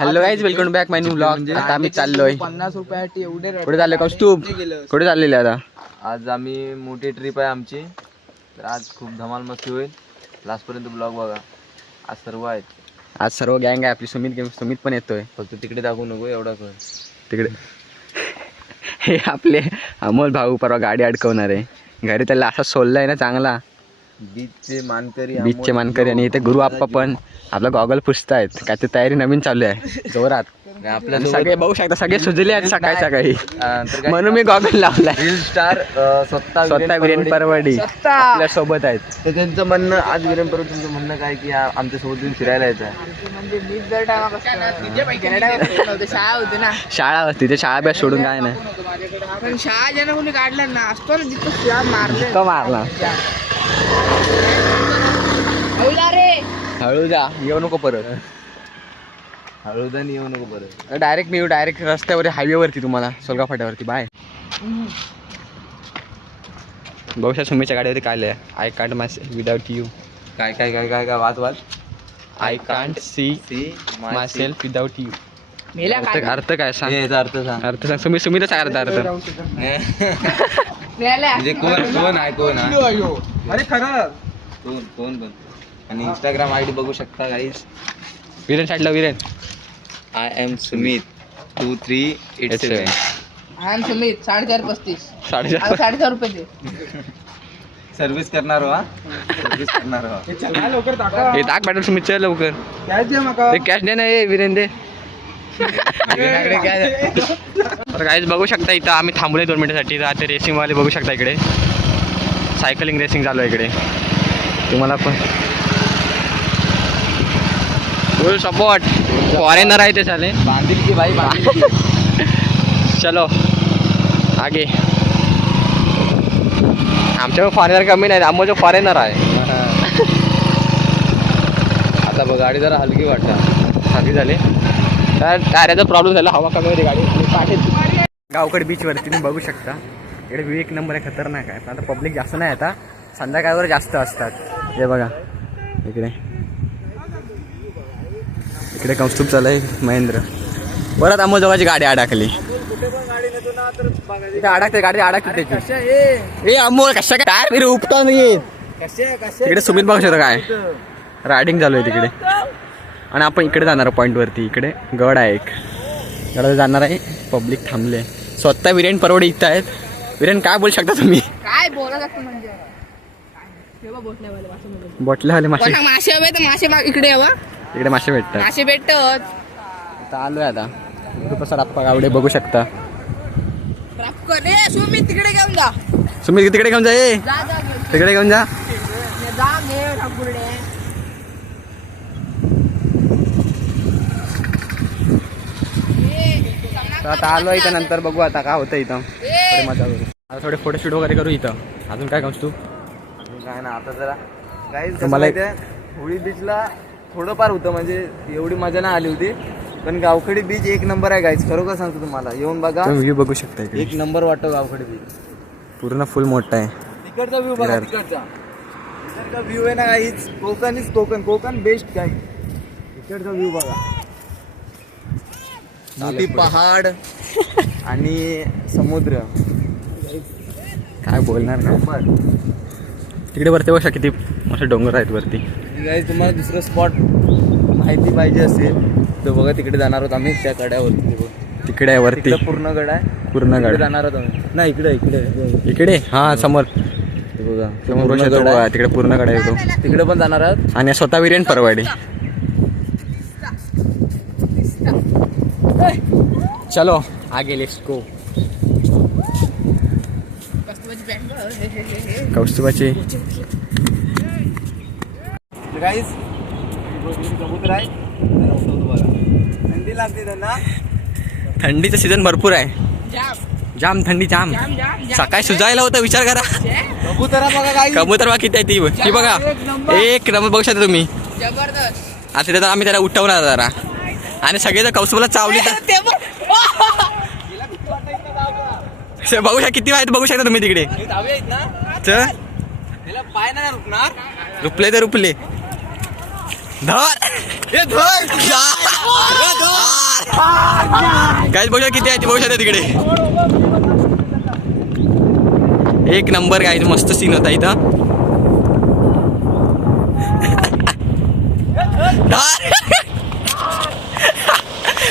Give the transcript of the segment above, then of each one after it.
Hello guys, welcome back माय new vlog. आता आम्ही चाललोय 50 रुपयासाठी एवढे कुठे चाललोय कौस्तुभ? कुठे चाललेले आता? आज आम्ही मोठी ट्रिप आहे आमची, तर आज खूप धमाल मस्ती होईल. लास्टपर्यंत ब्लॉग बघा. आज सर्व आहेत, आज सर्व गँग आहे आपली. सुमित पण येतोय. फक्त तिकडे दाखवू नको एवढा कर. तिकडे हे आपले अमोल भाऊ परवा गाडी अडकवणार आहे. घरी त्याला असा सोललाय ना चांगला, बीचचे मानकरी. आणि इथे गुरु आप्पा पण आपला गॉगल पुसतायत. काय ते तयारी नवीन चालू आहे जोरात. आपल्या सगळे बघू शकता, सगळे सुजले आहेत सकाळी. म्हणून मी गॉगल लावलाय. रील स्टार स्वतः वीरेन परवडी आपल्या सोबत आहेत. तर त्यांचं म्हणणं, आज वीरेन परवडी तुमचं म्हणणं काय की आमच्या सोबत येऊन फिरायला यायचं आहे. म्हणजे मीच जर शाळा होती ना, शाळा होती ते शाळा बॅच सोडून काय नाही. पण शाळा ज्यानं कोणी काढलं ना असतो ना तिथं शाळा मारले तो मारला. हळू जा, येऊ नको परत. हळूदानी येऊ नको परत. डायरेक्ट मी डायरेक्ट रस्त्यावर हायवेवरती तुम्हाला सोलगाव फाट्यावरती. बाय. बहुशा सुमीच्या गाडीवरती काय लिहाय? I can't without you. काय काय काय काय काय वाच I can't see myself without you. अर्थ काय सांग? याचा अर्थ सांग. अर्थ सांग. सुमीतच आहे अर्थ. म्हणजे कोण आहे अरे खरं कोण आणि इंस्टाग्राम आयडी बघू शकता गाईज. वीरेन साईडला वीरेन. I am Sumit 2387. आम सुमित 4.535 4.5 4.5 रुपये दे. सर्व्हिस करणार हो. लवकर हे टाक बॅटल सुमित चल लवकर. कॅश दे ना. ये वीरेन दे. तर गाईज बघू शकता इथं आम्ही थांबलोय 2 मिनिटासाठी. तर आता रेसिंगवाले बघू शकता इकडे सायकलिंग रेसिंग चालू आहे इकडे. तुम्हाला पण फुल सपोर्ट. फॉरेनर आहे ते चाले. बांधील की भाई बांधील. चलो आगे. आमच्याकडे फॉरेनर कमी नाही, आमच्या फॉरेनर आहे. आता बघ गाडी जरा हलकी वाटतं. हलकी झाली. तर टायराचा प्रॉब्लेम झाला, हवा कमी होती गाडी. गावकड बीचवरती तुम्ही बघू शकता इकडे व्ह्यू एक नंबर आहे, खतरनाक आहे. आता पब्लिक जास्त नाही, आता संध्याकाळवर जास्त असतात. हे बघा इकडे कौस्तुभ चालय महेंद्र. परत अंबाजोगाची गाडी अडकली. अडकते गाडी अडकते त्याची. ए अमोल कशा काय टायर फिर उपटा नाही. इकडे सुमित बघू शकतो काय रायडिंग चालू आहे तिकडे. आणि आपण इकडे जाणार पॉईंटवरती. इकडे गड आहे एक, गडावर जाणार आहे. पब्लिक थांबले. स्वतः वीरेन परवडे इथं आहेत. वीरेन काय बोलू शकता तुम्ही? काय बोलत असतं म्हणजे बोटल्यावाले मासे. मासे हवे तर मासे इकडे यावा. इकडे मासे भेटतात. मासे भेटत. आता आलोय आता. सर आप्पा गावडे बघू शकता. सुमित तिकडे घेऊन जा. सुमित तिकडे घेऊन जा. ये तिकडे घेऊन जा. आता आलो इथं. नंतर बघू आता काय होतं इथं. थोडे मजा करू. आता थोडे फोटोशूट वगैरे करू इथं. अजून काय करतो तू? काय ना आता जरा गाईज मला होळी बीचला थोडंफार होतं, म्हणजे एवढी मजा नाही आली होती. पण गावखडी बीच एक नंबर आहे गाईज. खरोखर सांगतो तुम्हाला, येऊन बघा. व्ह्यू बघू शकता इकडे. एक नंबर वाटतो गावखडी बीच. पूर्ण फुल मोठा आहे. तिकडचा व्ह्यू बघा. तिकडचा व्ह्यू आहे ना गाईज. कोकण बेस्ट काय. तिकडचा व्ह्यू बघा. मोठी पहाड आणि समुद्र. काय बोलणार काय. तिकडे वरती बघा किती मोठे डोंगर आहेत वरती. गाईज तुम्हाला दुसरं स्पॉट माहिती पाहिजे असेल तर बघा, तिकडे जाणार आहोत आम्ही. त्या गड्यावरती. तिकडे आहे वरती पूर्ण गड आहे. पूर्ण गड जाणार आहोत आम्ही. नाही इकडे हा समोर बघा तिकडे पूर्ण गड येतो. तिकडे पण जाणार आहोत. आणि स्वतः वीरेन परवाडे. चलो आगे लेट्स गो. कौस्तुभाची गाईज समुद्र आहे. थंडी लागते त्यांना. थंडीचं सीझन भरपूर आहे. जाम थंडी जाम. सकाळी सुजायला होतं, विचार करा. कबुतरा बघा गाईज. कबूतर किती आहे ती बघा. एक नंबर बघू शकता तुम्ही. जबरदस्त. आता तिथं आम्ही त्याला उठवणार जरा. आणि सगळे जर कौस्तुभाला चावली तर बघू शकता किती आहेत. बघू शकता तुम्ही तिकडे. पाय नाही रुकणार. रुपले तर रुपले. धर. काय बघा किती आहे ती बघू शकता तिकडे. एक नंबर काय मस्त सीन होता इथं.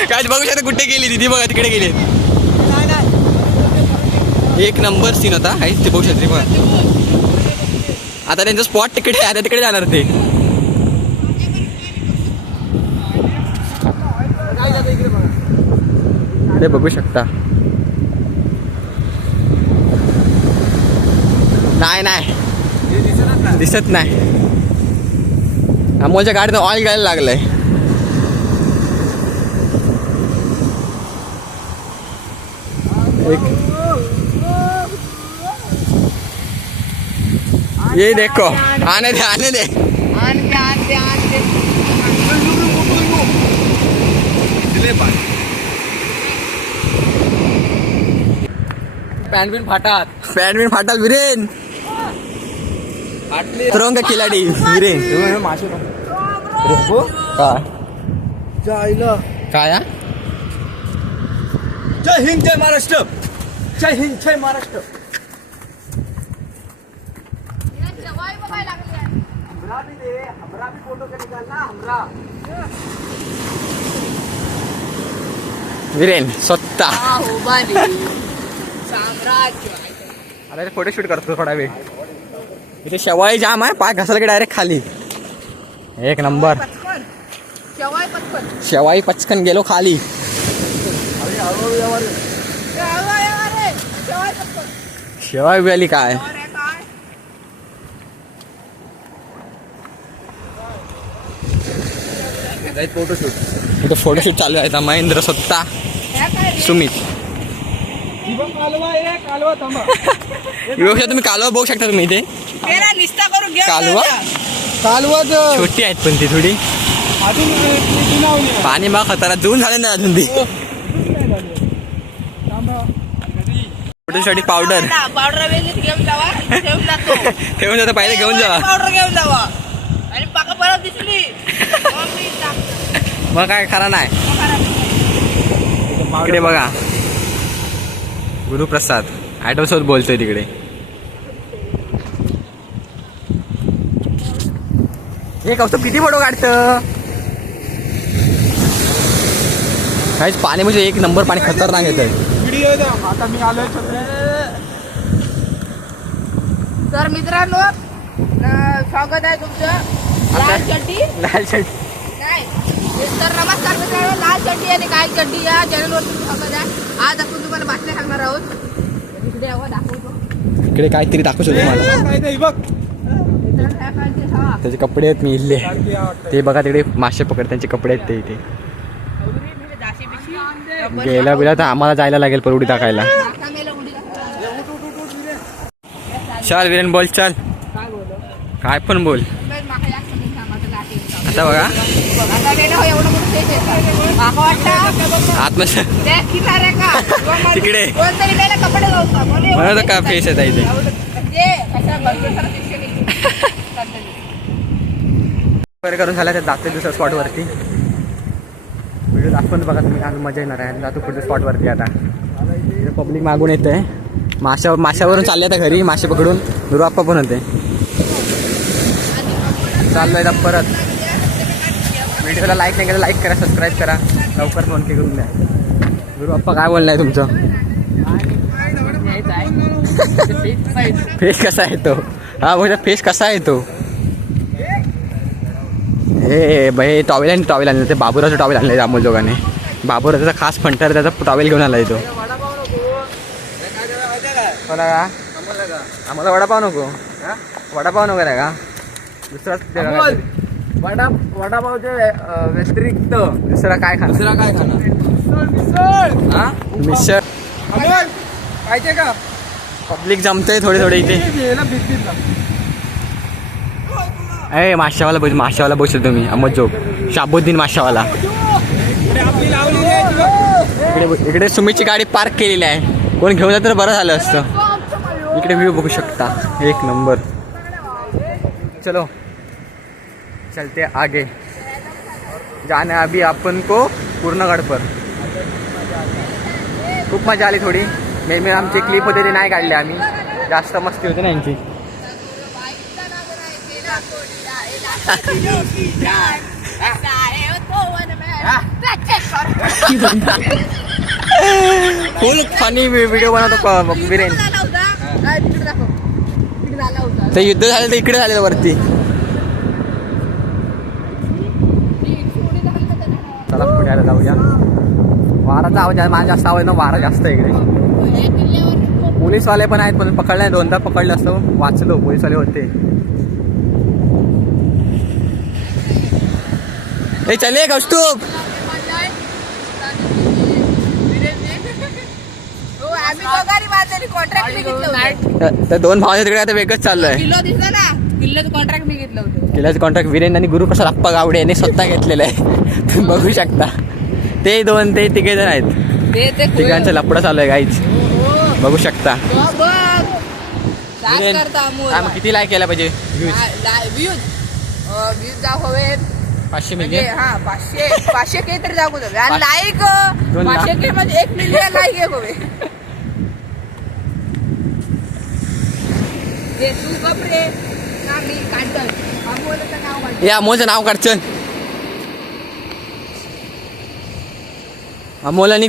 काय बघू शकता कुठे गेली तिथे बघा तिकडे गेली. एक नंबर सीन होता काहीच ते बघू शकते बघा. आता त्यांचं स्पॉट तिकडे आहे, आता तिकडे जाणार ते. इकडे बघू शकता. नाही नाही दिसत नाही. अमोलच्या गाडीनं ऑइल घालायला लागलंय. ये देखो आने दे आने दे. पॅन्ट फाटात पॅन्ट बिन फाटाल विरेन. रंग खिलाडी विरेन. मासे काय काय जय हिंद जय महाराष्ट्र. जय हिंद जय महाराष्ट्र. विरेन स्वतः साम्राज्य. आता फोटोशूट करतो थोडा वेळ. इथे शेवाळी जाम आहे. पाय घासायला की डायरेक्ट खाली. एक नंबर. शेवाळी पचकन गेलो खाली. शेवाळी बिवाली काय फोटोशूट. इथं फोटोशूट चालू आहे. आता महेंद्र स्वतः सुमित. तुम्ही कालवा बघू शकता तुम्ही इथे. कालवा छोटी आहेत पण ती थोडी. पाणी बघा खतरा धुवून झाले ना अजून ती. फोटोसाठी पावडर ठेवून जातो. पहिले घेऊन जावा. आणि पाका परत दिसली मग काय खरा नाही. इकडे बघा गुरुप्रसाद ॲटो सोबत बोलतोय तिकडे. हे कौतुक किती फोटो काढतं. काहीच पाणी म्हणजे एक नंबर पाणी खतरनाक येतं. आता मी आलोय. तर मित्रांनो स्वागत आहे तुमचं लाल चड्डी. लाल शर्ट नाही तर नमस्कार मित्रांनो. लाल चड्डी आणि काळी चड्डी या चॅनलवर तुम्ही स्वागत आहे. आज आपण तुम्हाला बातम्या सांगणार आहोत. इकडे यावं दाखवतो. इकडे काहीतरी दाखवू शकतो मला. मित्रांनो ह्या काळचे सहा त्याचे कपडे आहेत मी इल्ले. ते बघा तिकडे मासे पकड त्यांचे कपडे आहेत ते इथे. दाशी बिशी गेला बिला तर आम्हाला जायला लागेल परवडी टाकायला. नाकामेला उडी टाकतात. चल विरेन बोल चल. काय बोलू काय पण बोल. माका जास्त नाही कामाचं गाठी. आता बघा आता नाही ना एवढं मोठं स्टेज आहे. माका वाटतं आत्मस त्या किनारे का तिकडे कोणतरी त्याला कपडे घालून का म्हणत का फेस येत इथे. म्हणजे कशा भरपूर सारा दिवशी वगैरे करून झाला तर जातो दुसऱ्या स्पॉटवरती. व्हिडिओ दाखवून बघा तुम्ही. आज मजा येणार आहे. जातो पुढच्या स्पॉटवरती. आता पब्लिक मागून येत आहे. माशावरून चालले आता घरी मासे पकडून. गुरुआप्पा पण होते. चाललोय आता परत. व्हिडिओला लाईक नाही केलं लाईक करा सबस्क्राईब करा लवकर नोंदणी करून द्या. गुरुआप्पा काय बोलणार तुमचं. फेस कसा आहे तो. हा बोल फेस कसा आहे तो. हे भाई टॉवेल आणलं ते बाबुराचं टॉवेल आणलं आहे अमोल दोघांनी. बाबुराचा खास फंटर त्याचा टॉवेल घेऊन आलाय तो. कोणा का आम्हाला वडापाव नको. वडापाव नको आहे का दुसराच वडापावच्या व्यतिरिक्त दुसरा काय खाणार. दुसरा काय खाणार. मिसळ पाहिजे का. पब्लिक जमतंय थोडे थोडे इथे. ए माशावाला बसलो तुम्ही अमोल चौक शाबुद्दीन माशावाला. इकडे सुमितची गाडी पार्क केलेली आहे. कोण घेऊन जात तर बरं झालं असतं. इकडे व्ह्यू बघू शकता एक नंबर. चलो चलते आगे. जाना अभी अपन को पूर्णगढ़ पर. खूप मजा आली थोडी. मेन आमची क्लिप होते ते नाही काढले आम्ही. जास्त मस्ती होती ना यांची. फुल फनी व्हिडिओ बनवतो विरेन. ते युद्ध झालं तर इकडे झालेलं वरती. चला पुण्याला जाऊया. वाराचा आवाज आहे, माझा जास्त आवाज ना, वारा जास्त आहे इकडे. पोलीसवाले पण आहेत, पण पकडले नाही. 2दा पकडले असतं, वाचलो. पोलीसवाले होते. हे चले कौस्तुभ. तर 2 भावांच्या तिकडे आता वेगळंच चाललंय. किल्लो दिसला ना, किल्ल्याचं कॉन्ट्रॅक्ट मी घेतलं होतं. किल्ल्याचं कॉन्ट्रॅक्ट वीरेन आणि गुरुप्रसाद अप्पा गावडे यांनी स्वतः घेतलेलं आहे. तुम्ही बघू शकता. ते 2 ते तिघे जण आहेत. ते तिघांचं लपडं चालू आहे गाईच. बघू शकता. काय करता काय मग किती लाईक केला पाहिजे व्ह्यूज? व्ह्यूज जाऊ हवेत 500 म्हणजे मिलियन. हा 500 के तरी जाऊ दे. आणि लाईक 2 लाख. 500 के म्हणजे 1 मिलियन लाईक आहे हवे. हे तू कपडे ना मी काढतोय. अमोलचं नाव काढतो. या अमोलचं नाव काढचं. अमोल आणि